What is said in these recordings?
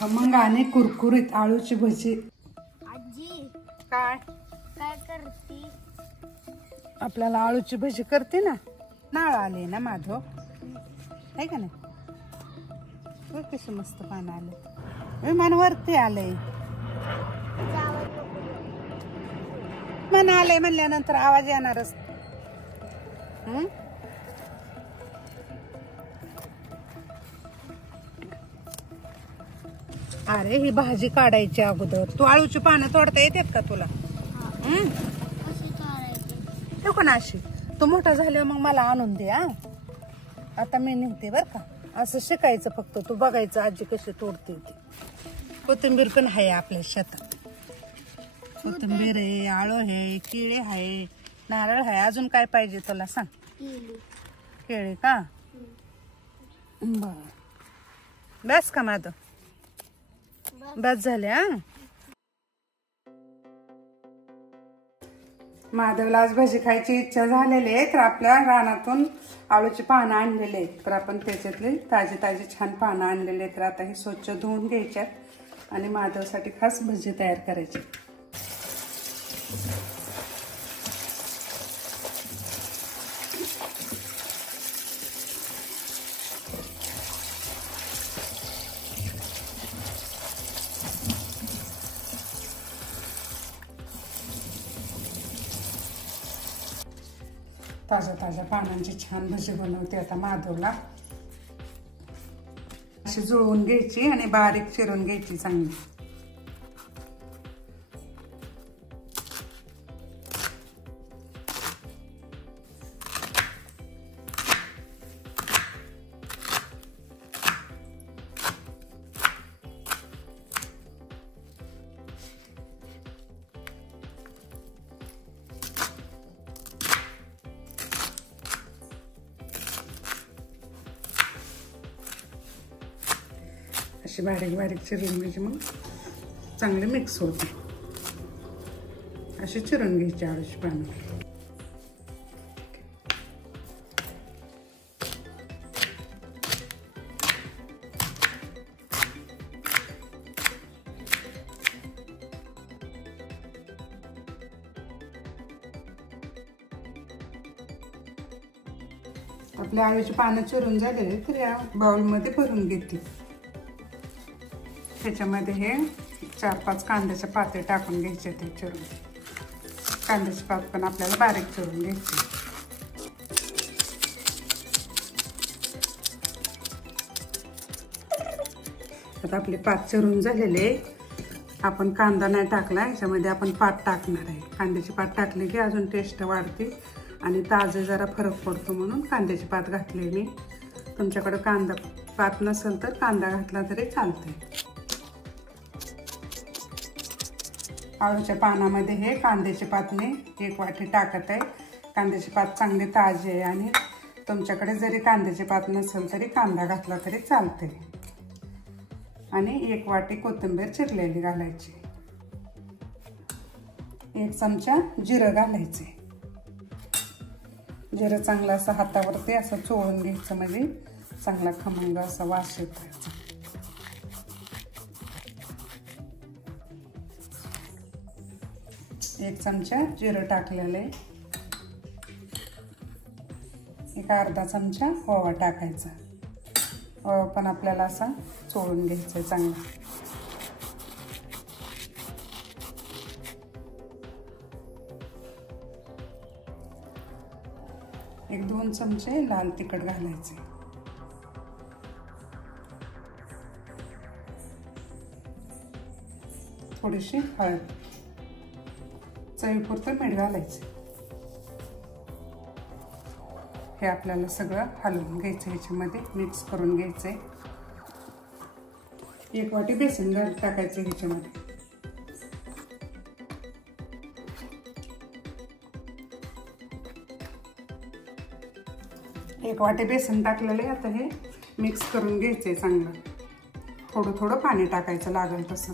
खमंग आणि कुरकुरीत आळूची भजी। आजी काय काय करती? आपल्याला आळूची भजी करते ना। नाळ आले ना माधव, आहे का नाही? बघ कशी मस्त पान आले, विमान वरती आले। मन आले म्हणल्यानंतर आवाज येणारच। अरे ही भाजी काढायची अगोदर। तू आळूची पानं तोडता येतात का तुला? कशी काढायची? ठेव ना अशी। तू मोठा झाल्यावर मग मला आणून दे। आता मी निघते बर का। असं शिकायचं फक्त, तू बघायचं आजी कशी तोडते ती। कोथिंबीर पण आहे आपल्या शेतात। कोथिंबीर आहे, आळू आहे, केळे आहे, नारळ आहे। अजून काय पाहिजे तुला सांग? केळी का? बर बस का माधव? बस झाले। माधवला आज भजी खायची इच्छा झालेली आहे, तर आपल्या रानातून आळूची पानं आणलेले आहेत। तर आपण त्याच्यातले ताजे ताजे छान पानं आणलेले आहेत। तर आता हे स्वच्छ धुवून घ्यायच्यात आणि माधवसाठी खास भजी तयार करायची। ताज्या ताज्या पानांची छान भजी बनवते आता माधवला। अशी जुळवून घ्यायची आणि बारीक चिरून घ्यायची चांगली। अशी बारीक बारीक चिरून घ्यायची, मग चांगले मिक्स होते। अशी चिरून घ्यायची आळूची पानं। आपल्या आळूची पानं चिरून झालेले, तर या बाउलमध्ये भरून घेते। त्याच्यामध्ये हे 4-5 कांद्याचे पाते टाकून घ्यायचे ते चिरून। कांद्याचे पात पण आपल्याला बारीक चिरून घ्यायचे। आता आपले पात चिरून झालेले, आपण कांदा नाही टाकला, ह्याच्यामध्ये आपण पात टाकणार आहे। कांद्याची पात टाकली की अजून टेस्ट वाढते आणि ताजे जरा फरक पडतो, म्हणून कांद्याची पात घातली मी। तुमच्याकडे कांदा पात नसेल तर कांदा घातला तरी चालते। आळूच्या पानामध्ये हे कांद्याचे पात मी 1 वाटी टाकत आहे। कांद्याचे पात चांगले ताजे आहे, आणि तुमच्याकडे जरी कांद्याचे पात नसेल तरी कांदा घातला तरी चालते। आणि 1 वाटी कोथिंबीर चिरलेली घालायची। 1 चमचा जिरं घालायचे। जिरं चांगलं असं हातावरती असं चोळून घ्यायचं, म्हणजे चांगला खमंग असा वास येतो। 1 चमचा जिरं टाकलेलं आहे। 1 अर्धा चमचा ओवा टाकायचा। ओवा पण आपल्याला असा चोळून घ्यायचा चांगला। 1-2 चमचे लाल तिखट घालायचे। थोडीशी हळद, चवीपुरतं मीठ घालायचं। हे आपल्याला सगळं हलवून घ्यायचं, ह्याच्यामध्ये मिक्स करून घ्यायचंय। 1 वाटी बेसन टाकायचं ह्याच्यामध्ये। एक वाटी बेसन टाकलेले, आता हे मिक्स करून घ्यायचंय चांगलं। थोडं थोडं पाणी टाकायचं लागेल तसं।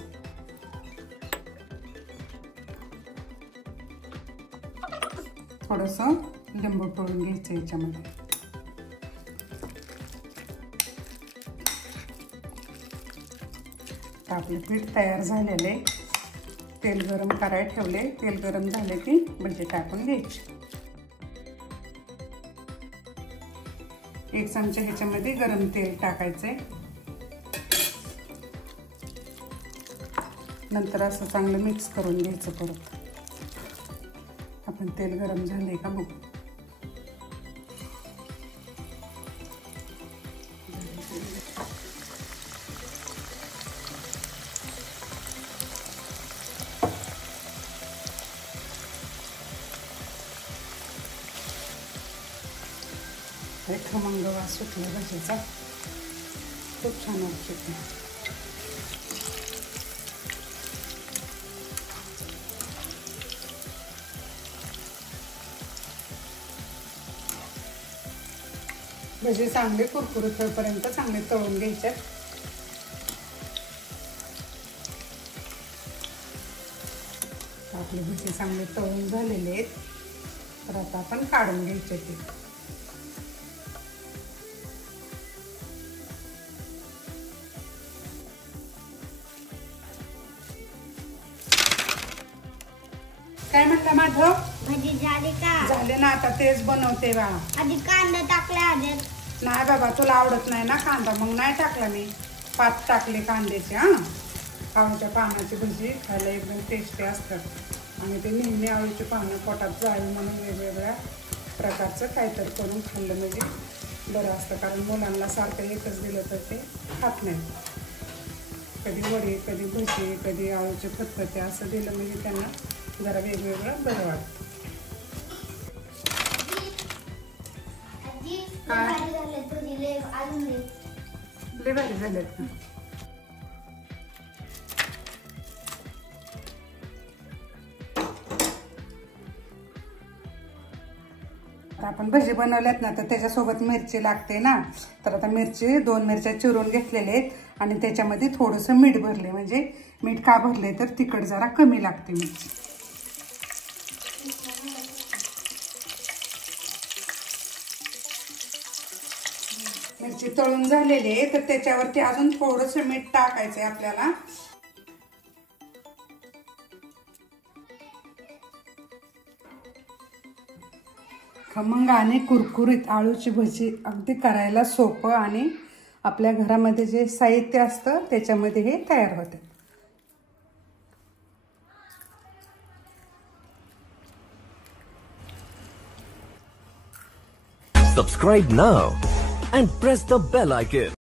थोडंसं लिंबू पिळून घ्यायचं याच्यामध्ये। आपले पीठ तयार झालेले. तेल गरम करायला ठेवले. तेल गरम झाले की भजी टाकून घ्यायची. 1 चमचा ह्याच्यामध्ये गरम तेल टाकायचंय. नंतर असं चांगलं मिक्स करून घ्यायचं. परत आपण तेल गरम झाले का बघू. एक खमंग वास सुटला भजीचा. खूप छान वाटते. भजी चांगले कुरकुरीत होईपर्यंत चांगले तळून घ्यायचे. आपले भजी चांगले तळून झालेले आहेत. तर आता आपण काढून घ्यायचे ते. काय म्हटलं माधव? भजी झाली का? झाले ना. आता तेच बनवते बा. आधी कांदा टाकला. नाही बाबा, तुला आवडत नाही ना कांदा, मग नाही टाकला मी. 5 टाकले कांद्याचे. आळूच्या पानाची भजी खायला एकदम टेस्टी असतात. आणि ते नेहमी आळूची पानं पोटात जावी म्हणून वेगवेगळ्या प्रकारचं काहीतरी करून खाल्लं म्हणजे बरं असतं. कारण मुलांना सारखं एकच दिलं तर ते खात नाही. कधी वडे, कधी भजी, कधी आळूचे फतफते असं दिलं म्हणजे त्यांना जरा वेगवेगळं बरं वाटतं. लय भारी झालेत ना. आपण भजी बनवल्यात ना, तर त्याच्यासोबत मिरची लागते ना. तर आता 2 मिरच्या चिरून घेतलेल्या आहेत आणि त्याच्यामध्ये थोडंसं मीठ भरले. म्हणजे मीठ का भरले तर तिखट जरा कमी लागते मिरची. मिरची तळून झालेली आहे तर त्याच्यावरती अजून थोडंसं मीठ टाकायचंय आपल्याला. खमंग आणि कुरकुरीत आळूची भजी अगदी करायला सोपं आणि आपल्या घरामध्ये जे साहित्य असतं त्याच्यामध्ये हे तयार होते. Subscribe now and press the bell icon.